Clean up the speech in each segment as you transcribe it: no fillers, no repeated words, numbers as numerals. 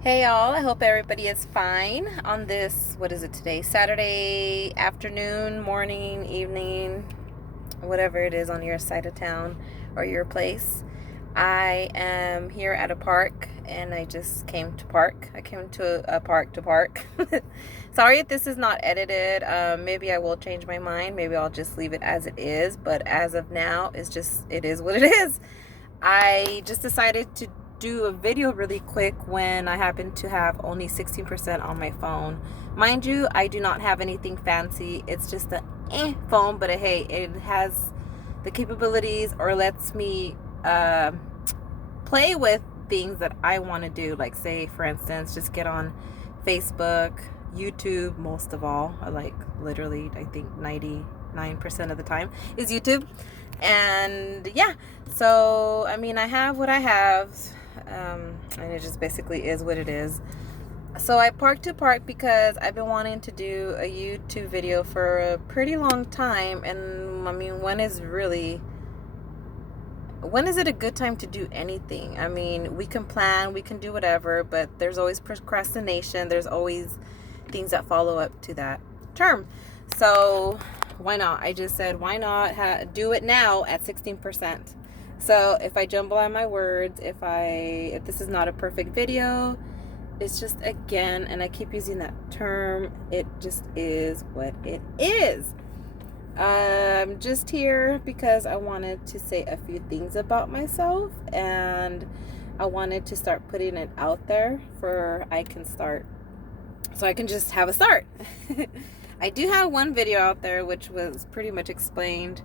Hey y'all, I hope everybody is fine on this, what is it today? Saturday afternoon, morning, evening, whatever it is on your side of town or your place. I am here at a park and I just came to park. I came to a park to park. Sorry if this is not edited. Maybe I will change my mind. Maybe I'll just leave it as it is. But as of now, it is what it is. I just decided to do a video really quick when I happen to have only 16% on my phone. Mind you, I do not have anything fancy. It's just a phone, but hey, it has the capabilities or lets me play with things that I want to do. Like, say, for instance, just get on Facebook, YouTube, most of all. I like literally, I think 99% of the time is YouTube. And yeah, so I mean, I have what I have, and it just basically is what it is. So I parked to park because I've been wanting to do a YouTube video for a pretty long time. And I mean, when is it a good time to do anything? I mean, we can plan, we can do whatever, but there's always procrastination. There's always things that follow up to that term. So why not? I just said, why not do it now at 16%? So if I jumble on my words, if this is not a perfect video, it's just, again, and I keep using that term, it just is what it is. I'm just here because I wanted to say a few things about myself, and I wanted to start putting it out there so I can just have a start. I do have one video out there which was pretty much explained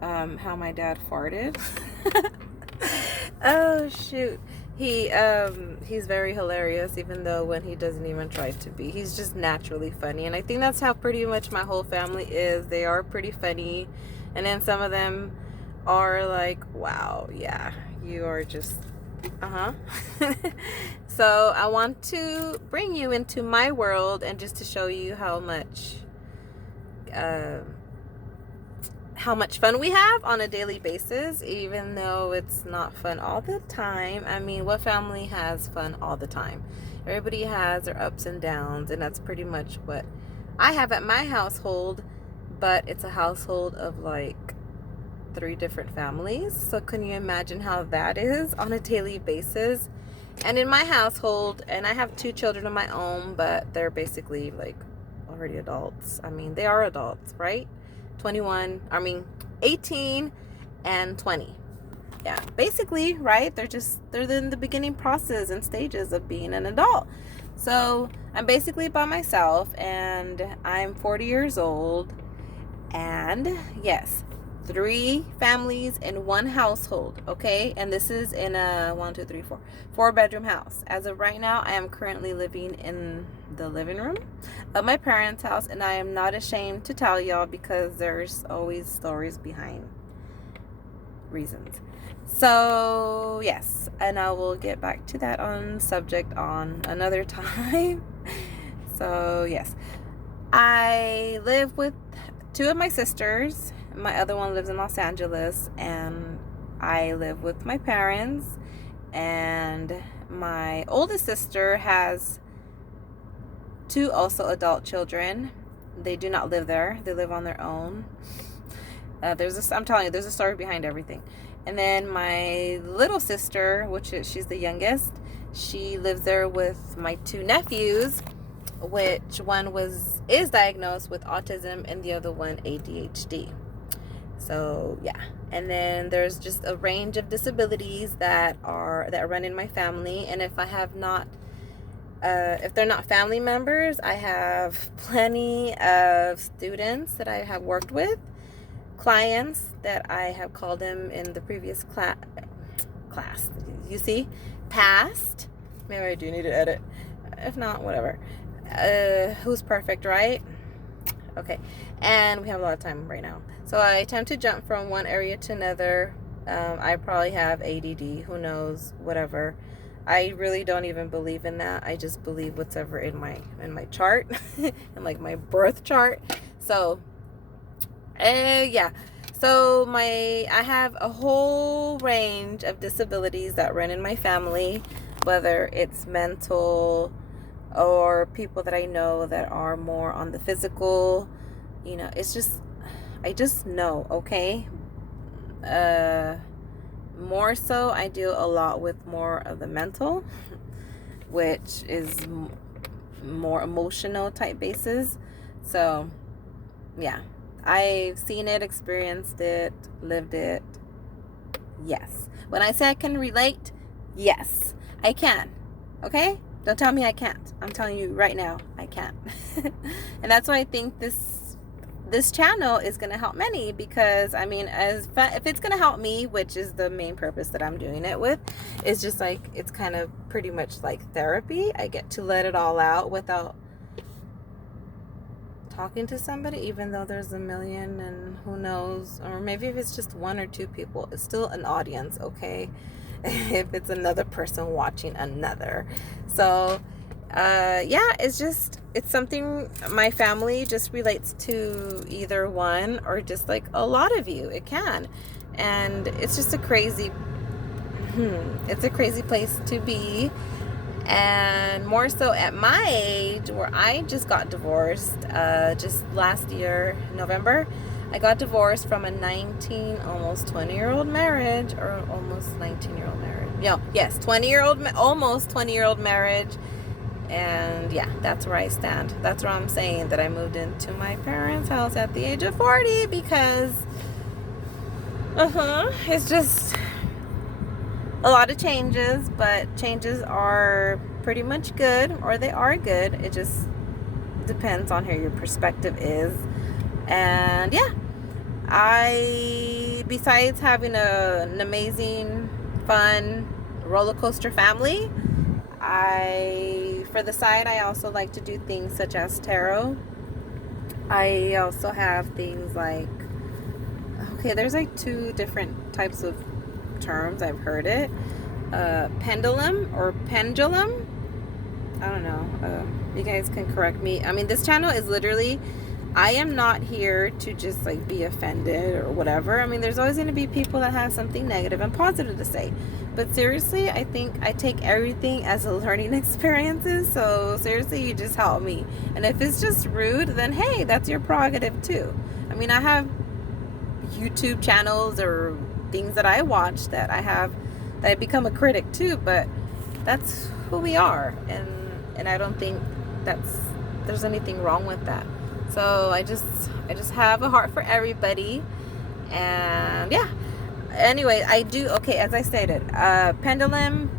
how my dad farted. Oh shoot. He's very hilarious, even though when he doesn't even try to be. He's just naturally funny. And I think that's how pretty much my whole family is. They are pretty funny. And then some of them are like, wow, yeah, you are just uh-huh. So I want to bring you into my world and just to show you uh, how much fun we have on a daily basis, even though it's not fun all the time. I mean, what family has fun all the time? Everybody has their ups and downs, and that's pretty much what I have at my household. But it's a household of like 3 different families. So can you imagine how that is on a daily basis? And in my household, and I have 2 children of my own, but they're basically like already adults. I mean, they are adults, right? 18 and 20. Yeah, basically, right? They're in the beginning process and stages of being an adult. So I'm basically by myself, and I'm 40 years old. And yes, 3 families in one household, okay? And this is in a 4 bedroom house. As of right now, I am currently living in the living room of my parents' house, and I am not ashamed to tell y'all because there's always stories behind reasons. So yes, and I will get back to that subject on another time. So yes, I live with 2 of my sisters. My other one lives in Los Angeles, and I live with my parents. And my oldest sister has 2 also adult children. They do not live there. They live on their own. I'm telling you, there's a story behind everything. And then my little sister, she's the youngest, she lives there with my 2 nephews, which one is diagnosed with autism and the other one ADHD. So yeah, and then there's just a range of disabilities that run in my family. And if they're not family members, I have plenty of students that I have worked with, clients that I have called them in the previous class. You see, past. Maybe I do need to edit. If not, whatever. Who's perfect, right? Okay, and we have a lot of time right now, so I tend to jump from one area to another. I probably have ADD, who knows, whatever. I really don't even believe in that. I just believe whatever in my chart and like my birth chart. So yeah, so I have a whole range of disabilities that run in my family. whether it's mental or people that I know that are more on the physical. It's just, I just know, okay? More so, I deal a lot with more of the mental, which is more emotional type basis. So, yeah. I've seen it, experienced it, lived it. Yes. When I say I can relate, yes, I can. Okay? Don't tell me I can't. I'm telling you right now, I can. And that's why I think this channel is going to help many, because if it's going to help me, which is the main purpose that I'm doing it with, it's just like, it's kind of pretty much like therapy. I get to let it all out without talking to somebody, even though there's a million and who knows, or maybe if it's just one or two people, it's still an audience, okay? If it's another person watching another. So it's something my family just relates to, either one or just like a lot of you. It can. And it's just a crazy place to be. And more so at my age, where I just got divorced just last year, November. I got divorced from a almost 20-year-old marriage, or almost 19-year-old marriage. Almost 20-year-old marriage. And yeah, that's where I stand. That's where I'm saying that I moved into my parents' house at the age of 40, because it's just a lot of changes, but changes are pretty much good, or they are good. It just depends on how your perspective is. And yeah, besides having an amazing, fun roller coaster family, for the side, I also like to do things such as tarot. I also have things like, there's like two different types of terms. I've heard it. Pendulum or pendulum. I don't know. You guys can correct me. This channel is literally, I am not here to just like be offended or whatever. There's always going to be people that have something negative and positive to say. But seriously, I think I take everything as a learning experiences. So seriously, you just help me. And if it's just rude, then hey, that's your prerogative too. I have YouTube channels or things that I watch that I become a critic too, but that's who we are, and I don't think there's anything wrong with that. So I just have a heart for everybody. And yeah, anyway, I do, as I stated, pendulums,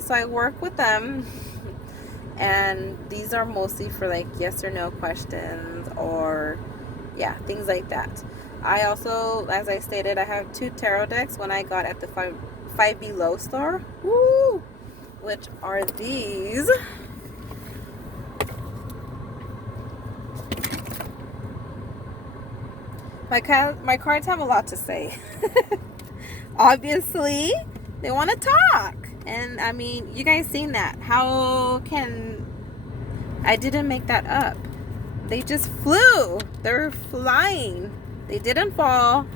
so I work with them. And these are mostly for like yes or no questions, or things like that. I also, as I stated, I have 2 tarot decks. One I got at the 5B Low store, which are these. My cards have a lot to say. Obviously, they want to talk. And you guys seen that. I didn't make that up. They just flew. They're flying. They didn't fall.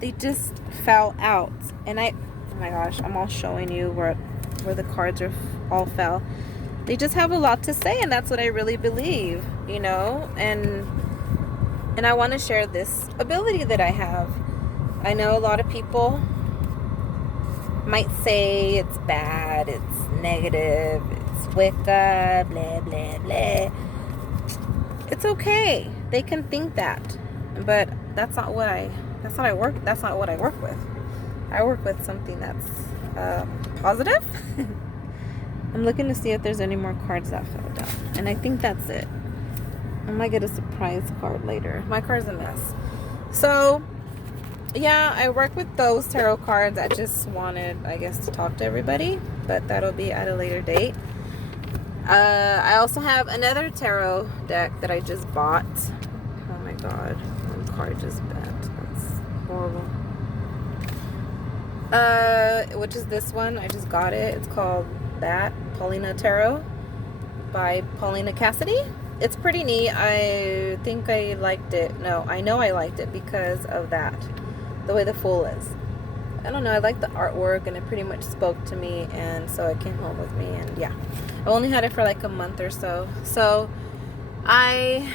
They just fell out. And oh my gosh, I'm all showing you where the cards all fell. They just have a lot to say, and that's what I really believe, and I want to share this ability that I have. I know a lot of people might say it's bad, it's negative, it's Wicca, blah, blah, blah. It's okay. They can think that. But that's not what I work with. I work with something that's positive. I'm looking to see if there's any more cards that fell down. And I think that's it. I might get a surprise card later. My card's a mess. So, yeah, I work with those tarot cards. I just wanted, I guess, to talk to everybody. But that'll be at a later date. I also have another tarot deck that I just bought. Oh my god. One card just bent. That's horrible. Which is this one. I just got it. It's called Paulina Tarot by Paulina Cassidy. It's pretty neat. I think I liked it. No, I know I liked it because of that. The way the Fool is. I don't know, I liked the artwork and it pretty much spoke to me, and so it came home with me. And yeah, I only had it for like a month or so. So I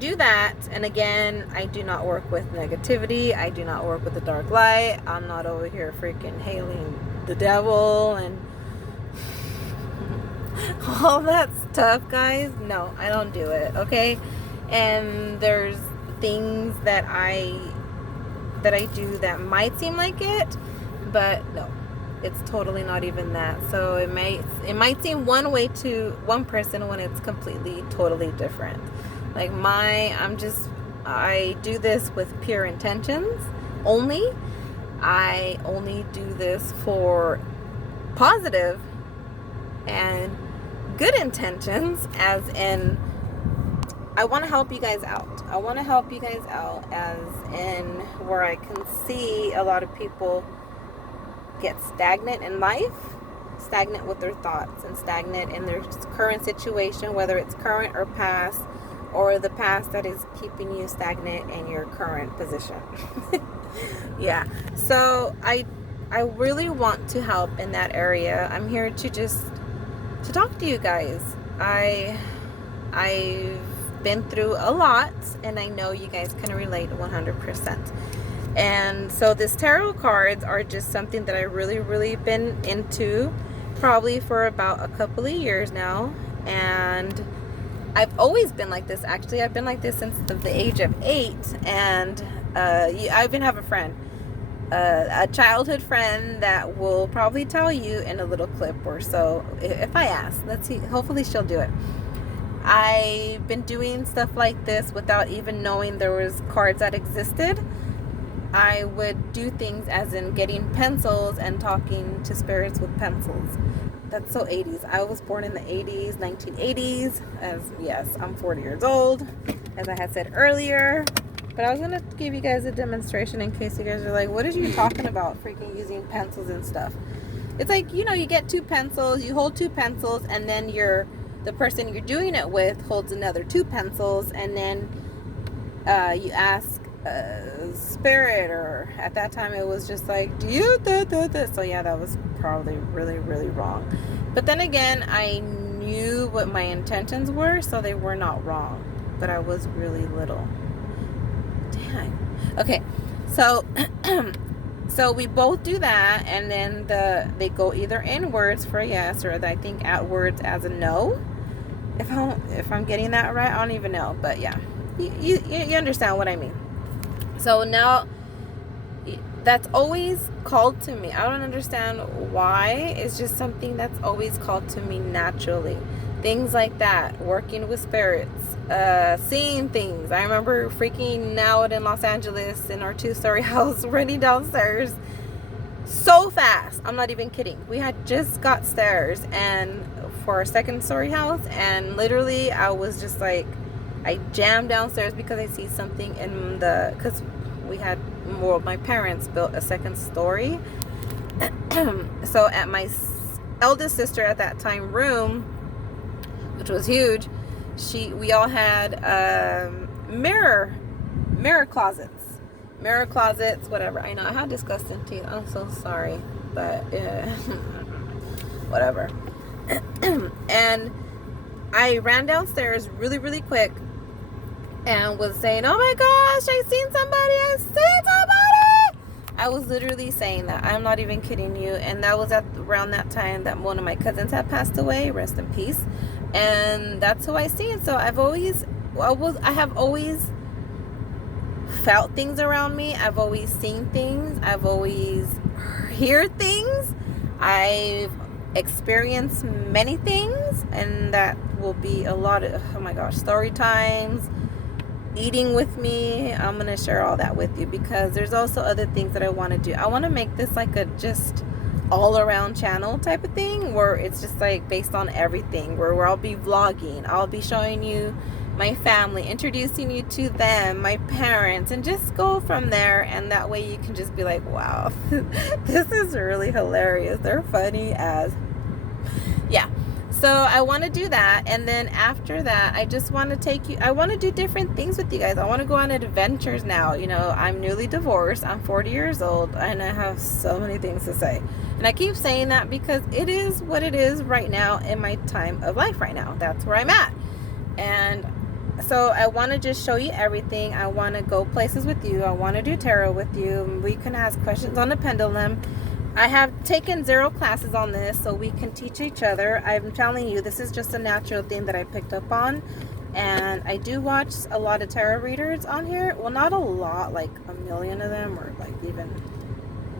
do that, and again, I do not work with negativity. I do not work with the dark light. I'm not over here freaking hailing the devil and all that stuff, guys. No, I don't do it, okay? And there's things that I do that might seem like it, but no, it's totally not even that. So it might seem one way to one person when it's completely totally different. Like I do this with pure intentions only. I only do this for positive and good intentions, as in I want to help you guys out. I want to help you guys out, as in where I can see a lot of people get stagnant in life, stagnant with their thoughts, and stagnant in their current situation, whether it's current or past, or the past that is keeping you stagnant in your current position. Yeah. So I really want to help in that area. I'm here to talk to you guys. I've been through a lot, and I know you guys can relate 100%. And so this tarot cards are just something that I really been into probably for about a couple of years now. And I've always been like this. Actually, I've been like this since the age of 8. And I even have a friend, a childhood friend, that will probably tell you in a little clip or so, if I ask. Let's see, hopefully she'll do it. I've been doing stuff like this without even knowing there was cards that existed. I would do things as in getting pencils and talking to spirits with pencils. That's so 80s. I was born in the 80s, 1980s. Yes, I'm 40 years old, as I had said earlier. But I was going to give you guys a demonstration in case you guys are like, what is you talking about, freaking using pencils and stuff? It's like, you get 2 pencils, you hold 2 pencils, and then the person you're doing it with holds another 2 pencils, and then you ask spirit, or at that time it was just like, do you so yeah, that was probably really wrong. But then again, I knew what my intentions were, so they were not wrong, but I was really little. Dang. Okay, so so we both do that, and then they go either inwards for a yes, or I think outwards as a no. If I'm getting that right, I don't even know, but yeah, you understand what I mean. So now that's always called to me. I don't understand why. It's just something that's always called to me naturally. Things like that, working with spirits, seeing things. I remember freaking out in Los Angeles in our 2-story house, running downstairs so fast. I'm not even kidding. We had just got stairs and for our 2nd-story house, and literally I was just like, I jammed downstairs because I see something in because we had my parents built a 2nd story. So at my eldest sister at that time room, which was huge, we all had mirror closets, whatever. I know, I had disgusting teeth. I'm so sorry, but whatever. And I ran downstairs really quick and was saying, oh my gosh, I seen somebody. I was literally saying that. I'm not even kidding you. And that was around that time that one of my cousins had passed away, rest in peace. And that's who I seen. So I have always felt things around me. I've always seen things. I've always heard things. I've experienced many things, and that will be a lot of, oh my gosh, story times, eating with me. I'm going to share all that with you, because there's also other things that I want to do. I want to make this like a just all around channel type of thing, where it's just like based on everything, where I'll be vlogging, I'll be showing you my family, introducing you to them, my parents, and just go from there. And that way you can just be like, wow, this is really hilarious. They're funny as, yeah. So I want to do that, and then after that, I just want to I want to do different things with you guys. I want to go on adventures now. You know, I'm newly divorced. I'm 40 years old, and I have so many things to say. And I keep saying that because it is what it is right now in my time of life right now. That's where I'm at. And so I want to just show you everything. I want to go places with you. I want to do tarot with you. We can ask questions on the pendulum. I have taken 0 classes on this, so we can teach each other. I'm telling you, this is just a natural thing that I picked up on. And I do watch a lot of tarot readers on here. Well, not a lot, like a million of them, or like even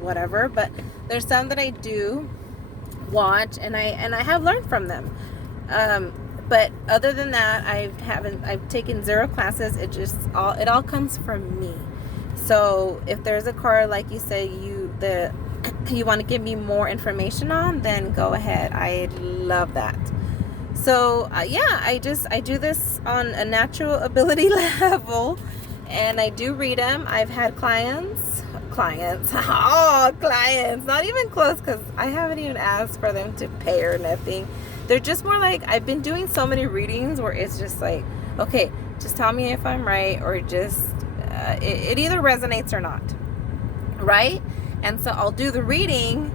whatever. But there's some that I do watch, and I have learned from them. But other than that, I've taken 0 classes. It all comes from me. So if there's a card, like you say, you want to give me more information on, then go ahead. I love that. So yeah, I do this on a natural ability level, and I do read them. I've had clients, oh, clients, not even close, because I haven't even asked for them to pay or nothing. They're just more like, I've been doing so many readings where it's just like, okay, just tell me if I'm right, or just it either resonates or not, right? And so I'll do the reading,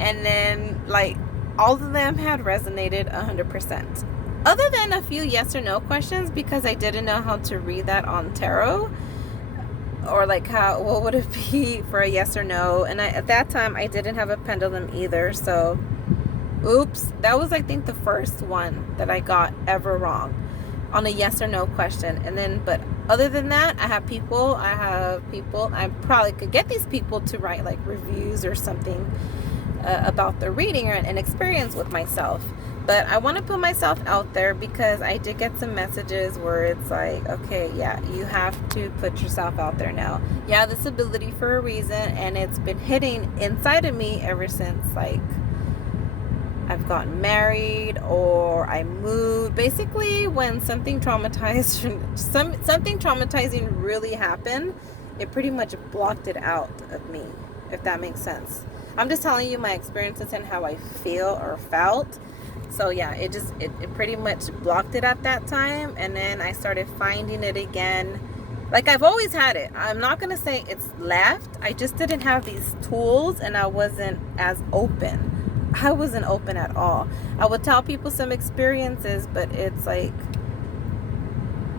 and then like all of them had resonated 100%. Other than a few yes or no questions, because I didn't know how to read that on tarot, or like what would it be for a yes or no. And at that time I didn't have a pendulum either, so oops, that was, I think, the first one that I got ever wrong on a yes or no question. And then, but other than that, I have people, I probably could get these people to write like reviews or something about the reading or an experience with myself. But I want to put myself out there, because I did get some messages where it's like, okay, yeah, you have to put yourself out there now. You have this ability for a reason, and it's been hitting inside of me ever since like I've gotten married or I moved. Basically, when something traumatizing really happened, it pretty much blocked it out of me, if that makes sense. I'm just telling you my experiences and how I feel or felt. So yeah, it pretty much blocked it at that time, and then I started finding it again. Like, I've always had it. I'm not gonna say it's left. I just didn't have these tools, and I wasn't as open. I wasn't open at all. I would tell people some experiences, but it's like,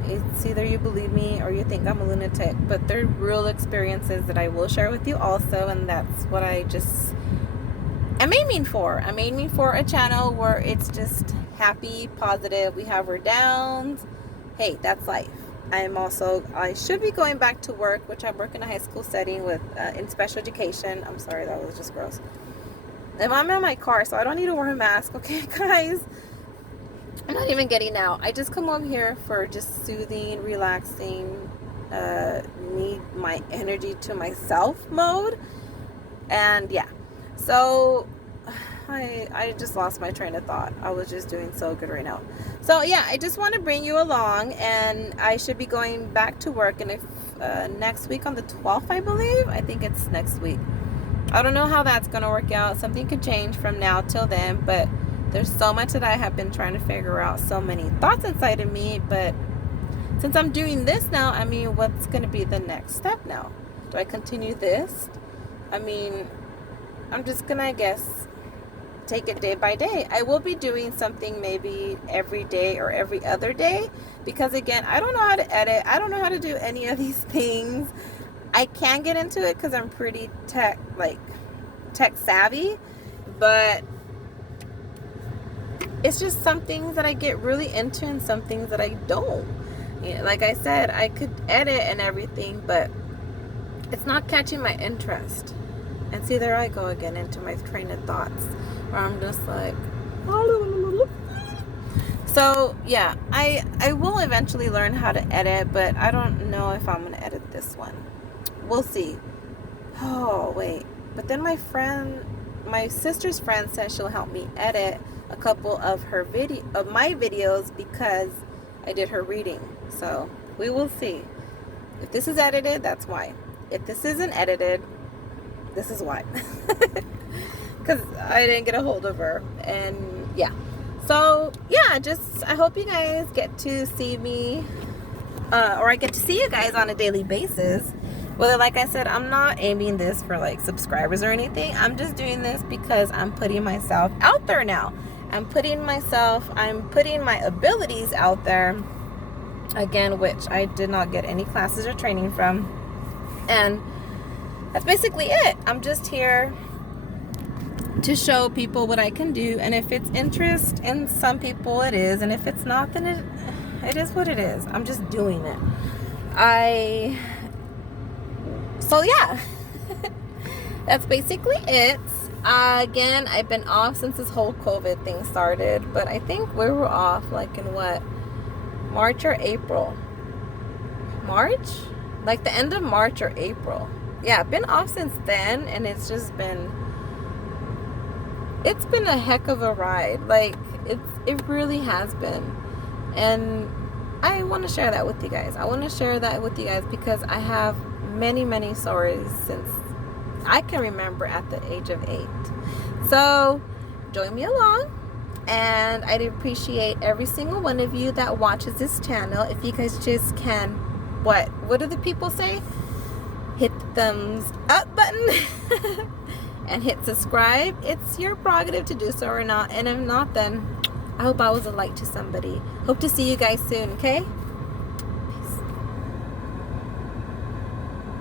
it's either you believe me or you think I'm a lunatic. But they're real experiences that I will share with you also, and that's what I'm aiming for. I'm aiming for a channel where it's just happy, positive. We have our downs. Hey, that's life. I should be going back to work, which I work in a high school setting with in special education. I'm sorry, that was just gross. And I'm in my car, so I don't need to wear a mask, okay, guys? I'm not even getting out. I just come over here for just soothing, relaxing, need my energy to myself mode. And yeah, so I just lost my train of thought. I was just doing so good right now. So yeah, I just want to bring you along, and I should be going back to work in next week on the 12th, I believe. I think it's next week. I don't know how that's going to work out. Something could change from now till then, but there's so much that I have been trying to figure out, so many thoughts inside of me. But since I'm doing this now, I mean, what's going to be the next step now? Do I continue this? I mean, I'm just going to, I guess, take it day by day. I will be doing something maybe every day or every other day, because again, I don't know how to edit. I don't know how to do any of these things. I can get into it because I'm pretty tech savvy, but it's just some things that I get really into and some things that I don't. You know, like I said, I could edit and everything, but it's not catching my interest. And see, there I go again into my train of thoughts, where I'm just like, so yeah, I will eventually learn how to edit, but I don't know if I'm going to edit this one. We'll see. Oh, wait. But then my sister's friend said she'll help me edit a couple of my videos, because I did her reading. So we will see. If this is edited, that's why. If this isn't edited, this is why. Because I didn't get a hold of her. And yeah. So yeah, I hope you guys get to see me, or I get to see you guys on a daily basis. Whether, like I said, I'm not aiming this for like subscribers or anything. I'm just doing this because I'm putting myself out there now. I'm putting my abilities out there again, which I did not get any classes or training from. And that's basically it. I'm just here to show people what I can do, and if it's interest in some people, it is, and if it's not, then it is what it is. I'm just doing it. So yeah, that's basically it. Again, I've been off since this whole COVID thing started, but I think we were off like in what, March or April? March? Like the end of March or April. Yeah, I've been off since then, and it's been a heck of a ride. Like it really has been. And I want to share that with you guys. Because I have many stories since I can remember at the age of 8. So join me along, and I'd appreciate every single one of you that watches this channel. If you guys just can, what do the people say? Hit the thumbs up button and hit subscribe. It's your prerogative to do so or not, and if not, then I hope I was a light to somebody. Hope to see you guys soon, okay?